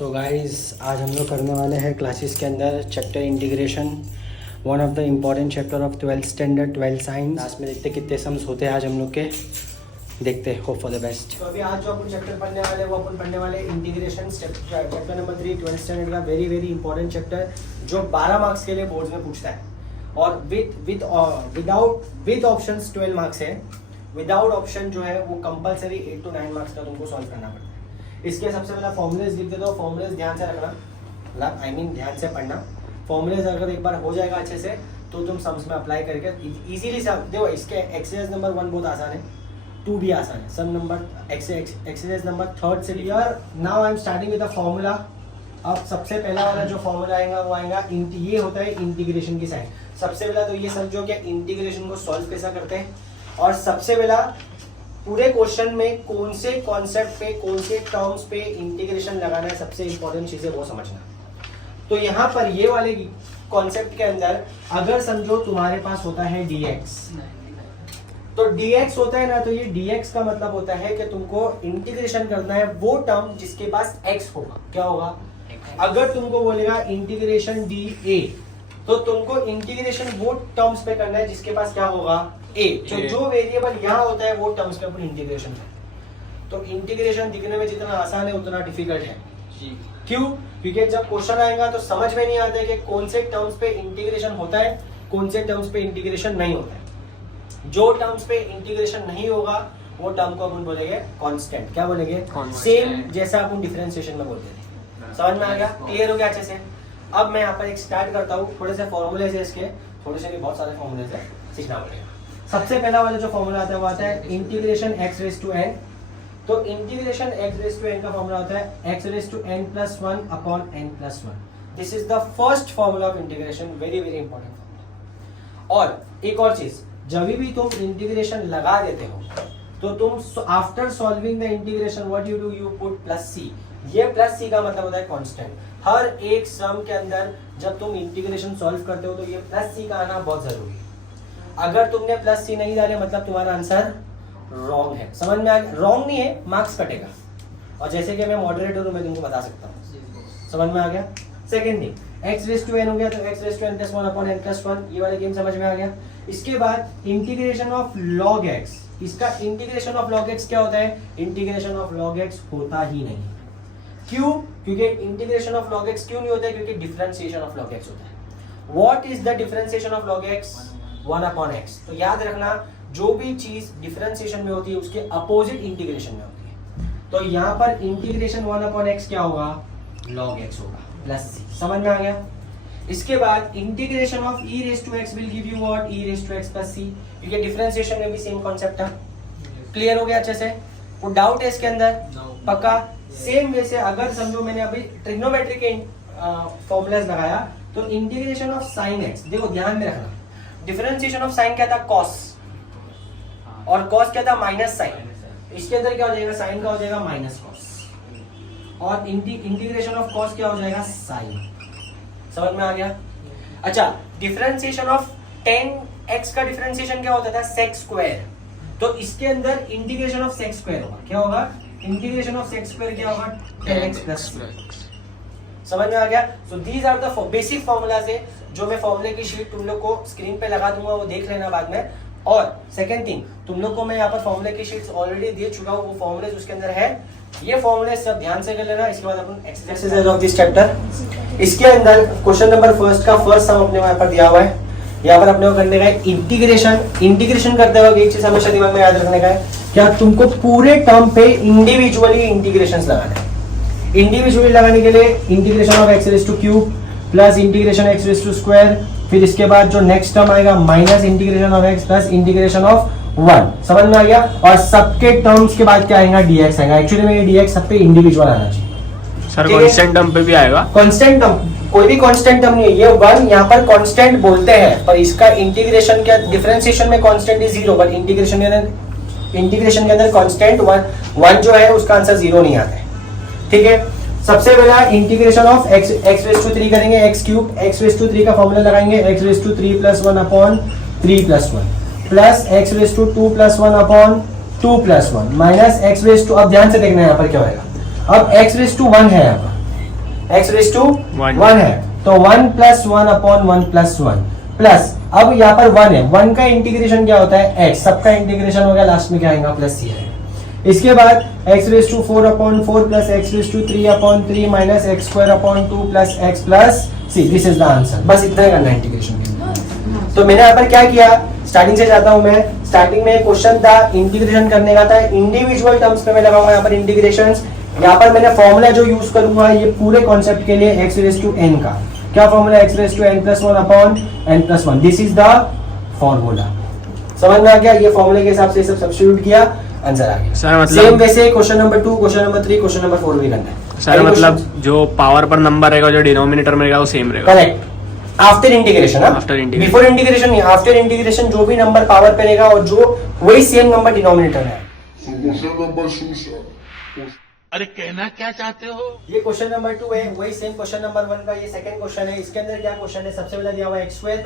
So guys आज हम लोग करने वाले हैं क्लासेस के अंदर chapter integration, one of the important chapter of 12th standard 12th science. Last में देखते कितने सम्स होते हैं आज हम लोग के, देखते होप फॉर द बेस्ट। तो अभी आज जो अपन चैप्टर पढ़ने वाले वो अपन पढ़ने वाले integration chapter number 3 12th standard का वेरी वेरी इंपॉर्टेंट चैप्टर जो 12 मार्क्स के लिए बोर्ड्स में पूछता है और विद ऑप्शंस 12 मार्क्स है। विदाउट ऑप्शन जो है वो कंपलसरी 8 to 9 मार्क्स का तुमको सॉल्व करना पड़ता है। इसके सबसे पहला फॉर्मूलेज लिख देते हो, फॉर्मूलेज ध्यान से रखना, मतलब ध्यान से पढ़ना। फॉर्मूलेज अगर एक बार हो जाएगा अच्छे से तो तुम सम्स में अप्लाई करके इजीली सब देखो। इसके एक्सरसाइज नंबर 1 बहुत आसान है, 2 भी आसान है, सम नंबर एक्सरसाइज नंबर 3 से लिया। Now I am starting with the formula. अब सबसे पहला वाला जो फॉर्मूला आएगा वो आएगा ये होता है इंटीग्रेशन की साइड। सबसे पहला तो ये समझो कि इंटीग्रेशन को सॉल्व कैसा करते हैं, और सबसे पहला पूरे क्वेश्चन में कौन से कॉन्सेप्ट पे कौन से टर्म्स पे इंटीग्रेशन लगाना है, सबसे इंपॉर्टेंट चीज है वो समझना। तो यहाँ पर ये वाले कॉन्सेप्ट के अंदर अगर समझो तुम्हारे पास होता है dx, तो dx होता है ना, तो ये dx का मतलब होता है कि तुमको इंटीग्रेशन करना है वो टर्म जिसके पास x होगा। क्या होगा? अगर तुमको बोलेगा इंटीग्रेशन dA, तो तुमको इंटीग्रेशन वो टर्म्स पे करना है जिसके पास क्या होगा a। जो वेरिएबल यहाँ होता है वो टर्म्स पे अपन इंटीग्रेशन है। तो इंटीग्रेशन दिखने में जितना आसान है उतना डिफिकल्ट है। क्यों? क्योंकि जब क्वेश्चन आएगा तो समझ में नहीं आता है कि कौन से टर्म्स पे इंटीग्रेशन होता है, कौन से टर्म्स पे इंटीग्रेशन नहीं होता है। जो टर्म्स पे इंटीग्रेशन नहीं होगा वो टर्म को अपन बोलेंगे कांस्टेंट। क्या बोलेंगे? सेम जैसा अपन डिफरेंशिएशन में बोलते थे। समझ में आ गया? क्लियर हो गया अच्छे से? अब मैं यहाँ पर एक स्टार्ट करता हूँ। थोड़े से फॉर्मूलेज है इसके, थोड़े से नहीं बहुत सारे फॉर्मूलेज है, सीखना पड़ेगा। सबसे पहला वाला जो फॉर्मूला आता है वो आता है integration x raise to n। तो integration x raise to n का फॉर्मूला होता है x raise to n plus 1 upon n plus 1। This is the first formula of integration, very very important formula. और एक और चीज, जब भी तुम इंटीग्रेशन लगा देते हो तो तुम after solving the integration what you do, you put plus c। ये प्लस c का मतलब होता है कांस्टेंट। हर एक सम के अंदर जब तुम इंटीग्रेशन सॉल्व करते हो तो ये प्लस c का आना बहुत जरूरी है। अगर तुमने प्लस c नहीं डाले मतलब तुम्हारा आंसर रॉन्ग है। समझ में आ गया? रॉन्ग नहीं है, मार्क्स कटेगा। और जैसे कि मैं मॉडरेटर हूं, मैं तुमको बता सकता हूँ। समझ में आ गया? Second thing, x raise to n हो गया तो x raise to n plus 1 upon n plus 1, ये वाला गेम समझ में आ गया। इसके बाद इंटीग्रेशन ऑफ log x। इसका इंटीग्रेशन ऑफ log x क्या होता है? इंटीग्रेशन ऑफ log x होता ही नहीं। क्यों? क्योंकि इंटीग्रेशन ऑफ log x क्यों नहीं होता है? क्योंकि डिफरेंशिएशन ऑफ log x होता है। What is the differentiation of log x? 1 upon x। तो याद रखना, जो भी चीज डिफरेंशिएशन में होती है उसके अपोजिट इंटीग्रेशन में होती है। तो यहाँ पर इंटीग्रेशन 1 अपॉन x क्या होगा? log x होगा प्लस c। समझ में आ गया? इसके बाद integration of e raise to x will give you what? e raise to x plus c। क्योंकि डिफरेंशिएशन में भी सेम कॉन्सेप्ट है। क्लियर हो गया अच्छे से? वो डाउट है इसके अंदर? पक्का? सेम वे से अगर समझो मैंने अभी ट्रिग्नोमेट्री के फॉर्मूलाज लगाया तो इंटीग्रेशन ऑफ साइन x, देखो ध्यान में रखना, डिफरेंशिएशन ऑफ साइन क्या था? कॉस, और कॉस क्या था? Minus sine. इसके अंदर क्या हो जाएगा? साइन का हो जाएगा माइनस कॉस, और इंटीग्रेशन ऑफ कॉस क्या हो जाएगा? साइन। समझ में आ गया? अच्छा, डिफरेंशिएशन ऑफ 10x का डिफरेंशिएशन क्या होता था? Sec square. तो इसके अंदर इंटीग्रेशन ऑफ सेक स्क्वायर होगा। क्या होगा? इंटीग्रेशन ऑफ सेक स्क्वायर क्या होगा? 10x plus 2। समझ में आ गया? So these are the basic formulas है जो मैं फॉर्मूले की शीट तुम लोग को स्क्रीन पे लगा दूंगा, वो देख लेना बाद में। और सेकंड थिंग, तुम लोग को मैं यहाँ पर फॉर्मूले की शीट्स ऑलरेडी दे चुका हूँ, वो फॉर्मूलेज उसके अंदर है। ये फॉर्मूले सब ध्यान से कर लेना। इसके बाद अपन एक्सरसाइज ऑफ दिस चैप्टर, इसके अंदर क्वेश्चन नंबर फर्स्ट का फर्स्ट सम अपने वहां पर दिया हुआ है। यहाँ पर अपने को करने का है इंटीग्रेशन। इंटीग्रेशन करते वक्त एक चीज हमेशा दिमाग में याद रखने का है, क्या तुमको पूरे टर्म पे इंडिविजुअली इंटीग्रेशन लगाना है। इंडिविजुअली लगाने के लिए integration of x raise to cube plus integration x raise to square, फिर इसके बाद जो नेक्स्ट टर्म आएगा minus integration of x plus integration of 1। समझ में आ गया? और सबके टर्म्स के बाद क्या आएगा? dx आएगा। एक्चुअली में ये dx सब पे इंडिविजुअल आना चाहिए। सर कांस्टेंट टर्म पे भी आएगा? कांस्टेंट टर्म, कोई भी कांस्टेंट टर्म नहीं है। ये 1 यहाँ पर कांस्टेंट बोलते हैं, पर इसका इंटीग्रेशन क्या, डिफरेंशिएशन में कांस्टेंट इज 0, बट इंटीग्रेशन के अंदर कांस्टेंट 1 जो है उसका आंसर 0 नहीं आता है। ठीक है? सबसे पहला integration of x raise to 3 करेंगे, x cube, x raise to 3 का फॉर्मूला लगाएंगे, x raise to 3 plus 1 upon 3 plus 1 plus x raise to 2 plus 1 upon 2 plus 1 minus x raise to, अब ध्यान से देखना है यहाँ पर क्या होगा। अब x रेज़ टू 1 है यहाँ पर, x रेज टू One. 1 है, तो 1 प्लस 1 अपॉन 1 प्लस 1 प्लस, अब यहाँ पर 1 है, 1 का इंटीग्रेशन क्या होता है x, सबका इंटीग्रेशन हो गया, लास्ट में क्या आएगा प्लस c आएगा। इसके बाद x raise to 4 upon 4 plus x raise to 3 upon 3 minus x square upon 2 plus x plus c, this is the answer. बस इतना ही करना है इंटीग्रेशन के लिए। तो मैंने यहाँ पर क्या किया, स्टार्टिंग से जाता हूँ मैं, स्टार्टिंग में क्वेश्चन था इंटीग्रेशन करने का था, इंडिविजुअल टर्म्स में मैं लगाऊंगा यहाँ पर इंटीग्रेशंस। यहाँ पर मैंने फॉर्मूला जो यूज करूंगा ये पूरे कॉन्सेप्ट के लिए x रेज टू n का, क्या formula, x raise to n plus 1 upon n plus 1, this is the formula. समझ में आ गया, ये फॉर्मूले के हिसाब से सब सब्स्टिट्यूट किया, आंसर आ गया। सर मतलब सेम वैसे question number 2, question number 3, question number 4 भी करना है। सर मतलब जो पावर पर नंबर रहेगा, जो डिनोमिनेटर में रहेगा वो सेम रहेगा। Correct, after integration, After integration. Before integration नहीं, आफ्टर इंटीग्रेशन जो भी नंबर पावर पे रहेगा और जो वही सेम नंबर डिनोमिनेटर है। अरे कहना क्या चाहते हो? ये क्वेश्चन नंबर 2 है, वही सेम क्वेश्चन नंबर 1 का ये सेकंड क्वेश्चन है। इसके अंदर क्या क्वेश्चन है, सबसे पहले दिया हुआ है x स्क्वायर,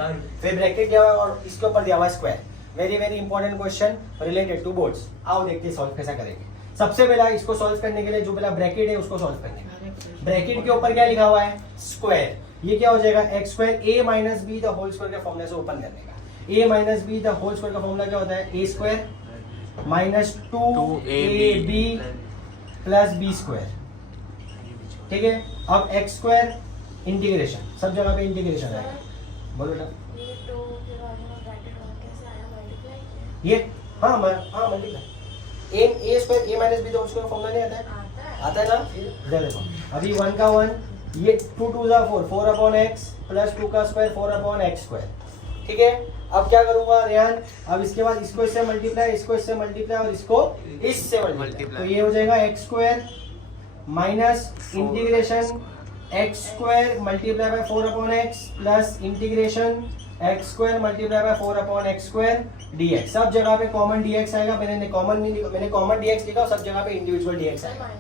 फिर ब्रैकेट दिया हुआ है और इसके ऊपर दिया हुआ है square. Very very important question related to boards. आओ देखते हैं सॉल्व कैसा करेंगे। सबसे पहला इसको सॉल्व करने के लिए जो पहला ब्रैकेट है उसको सॉल्व करने का। ब्रैकेट के ऊपर क्या लिखा हुआ है, स्क्वायर, ये क्या हो जाएगा x square a minus b the whole square के फॉर्मूला से ओपन करने का। a minus b the whole square का फॉर्मूला क्या होता है, a square minus 2ab plus b square, ठीक है। अब x स्क्वायर इंटीग्रेशन, सब जगह पे इंटीग्रेशन आएगा, बोलो बेटा। ये हाँ multiply, a square a minus b the whole square formula नहीं आता है, आता है ना। इधर देखो, अभी 1 का 1, ये 2 2 जा 4, 4 अपॉन x प्लस 2 का स्क्वायर 4 अपॉन x स्क्वायर, ठीक है। अब क्या करूंगा रेहान, अब इसके बाद इसको इससे मल्टीप्लाई, इसको इससे मल्टीप्लाई और इसको इससे मल्टीप्लाई, तो ये हो जाएगा x square minus integration x square multiply by 4 upon x plus integration x square multiply by 4 upon x square dx। सब जगह पे कॉमन dx आएगा, मैंने कॉमन नहीं लिखा, मैंने कॉमन dx लिखा, सब जगह पे इंडिविजुअल dx आएगा,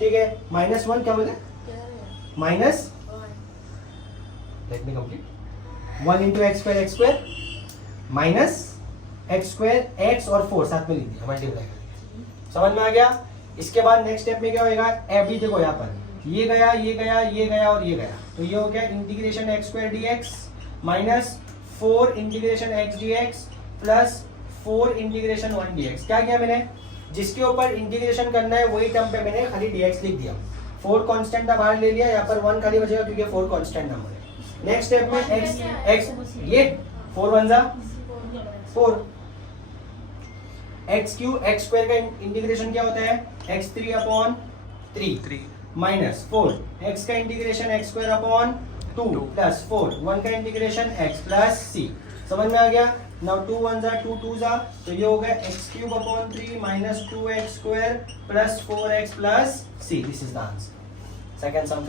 ठीक है। माइनस 1 क्या बोले, minus, let me complete, 1 into x square minus x square x और 4 साथ में लिख दिया, मल्टीप्लाई कर दिया, समझ में आ गया। इसके बाद नेक्स्ट स्टेप में क्या होगा, अभी देखो यहाँ पर ये गया ये गया ये गया और ये गया, तो ये हो गया integration x square D x minus 4 integration x D x plus 4 integration 1 D x. क्या किया मैंने, जिसके ऊपर इंटीग्रेशन करना है वही टर्म पे मैंने खाली डी एक्स लिख दिया, 4 कांस्टेंट का बाहर ले लिया, यहाँ पर 1 खाली बचेगा क्योंकि 4 कांस्टेंट नंबर है। नेक्स्ट स्टेप में x ये 4 1 जा 4, x क्यूब x स्क्वायर का इंटीग्रेशन क्या होता है, x3 अपॉन 3 माइनस 4 x का integration x square upon 2 plus 4 1 का इंटीग्रेशन x प्लस c। समझ में आ गया। नाउ 2 1 जा 2 2 जा, तो ये हो गया x cube upon 3 minus 2x square plus 4x plus c, this is the answer. Second sum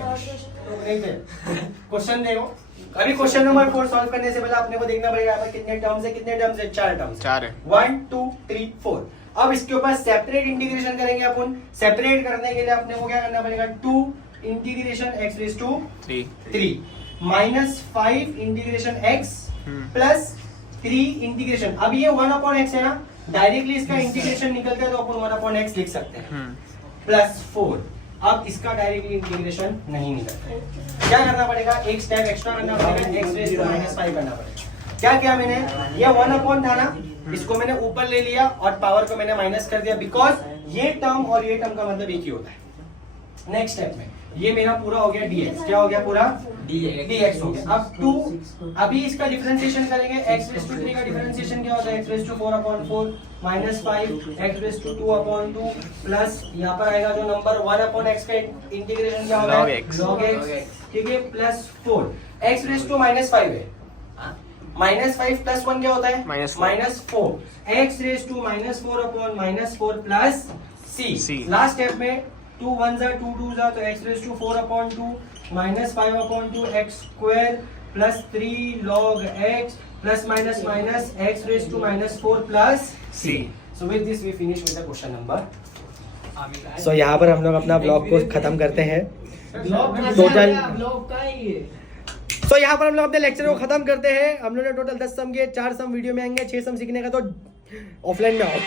question देखो, अभी क्वेश्चन नंबर 4 सॉल्व करने से पहले अपने को देखना पड़ेगा यहाँ पर कितने टर्म्स है, कितने टर्म्स है, 4 टर्म्स, 4 है, 1 2 3 4। अब इसके ऊपर सेपरेट इंटीग्रेशन करेंगे अपन। सेपरेट करने के लिए अपने को क्या करना पड़ेगा, 2 integration x raise to 3 minus 5 integration x plus 3 integration, अब ये 1 अपॉन x है ना, डायरेक्टली इसका इंटीग्रेशन निकलता है तो अपन 1 अपॉन x लिख सकते हैं प्लस 4। अब इसका डायरेक्टली इंटीग्रेशन नहीं निकलता है, क्या करना पड़ेगा, एक स्टेप एक्स्ट्रा करना पड़ेगा, x रेज टू -5 करना पड़ेगा। क्या किया मैंने, ये 1 अपॉन था ना, इसको मैंने ऊपर ले लिया और पावर को मैंने माइनस कर दिया, बिकॉज ये टर्म और ये टर्म का मतलब एक ही होता है। नेक्स्ट स्टेप में ये मेरा पूरा हो गया dx, क्या हो गया पूरा dx हो गया। अब 2, अभी इसका डिफरेंशिएशन करेंगे, x रेज टू 3 का डिफरेंशिएशन क्या होता है, x raise to 4 upon 4 minus 5 x raise to 2 upon 2 plus यहाँ पर आएगा जो नंबर 1 अपॉन x का इंटीग्रेशन क्या होगा, log x, ठीक है, प्लस 4 x रेज टू -5 है, -5 प्लस 1 क्या होता है, -4 x raise to -4 upon -4 plus c। Last step में 2 1 जा 2 2 जा, तो x raise to 4 upon 2 -5 upon 2 x square plus 3 log x plus minus minus x raise to -4 plus c। So with this we finish with the question number. सो यहाँ पर हम लोग अपना ब्लॉग को खत्म करते हैं। टोटल यहाँ पर हम लोग अपने लेक्चर को खत्म करते हैं। हम लोग ने टोटल 10 सम के 4 सम वीडियो में आएंगे, 6 सम सीखने का तो ऑफलाइन में आओ।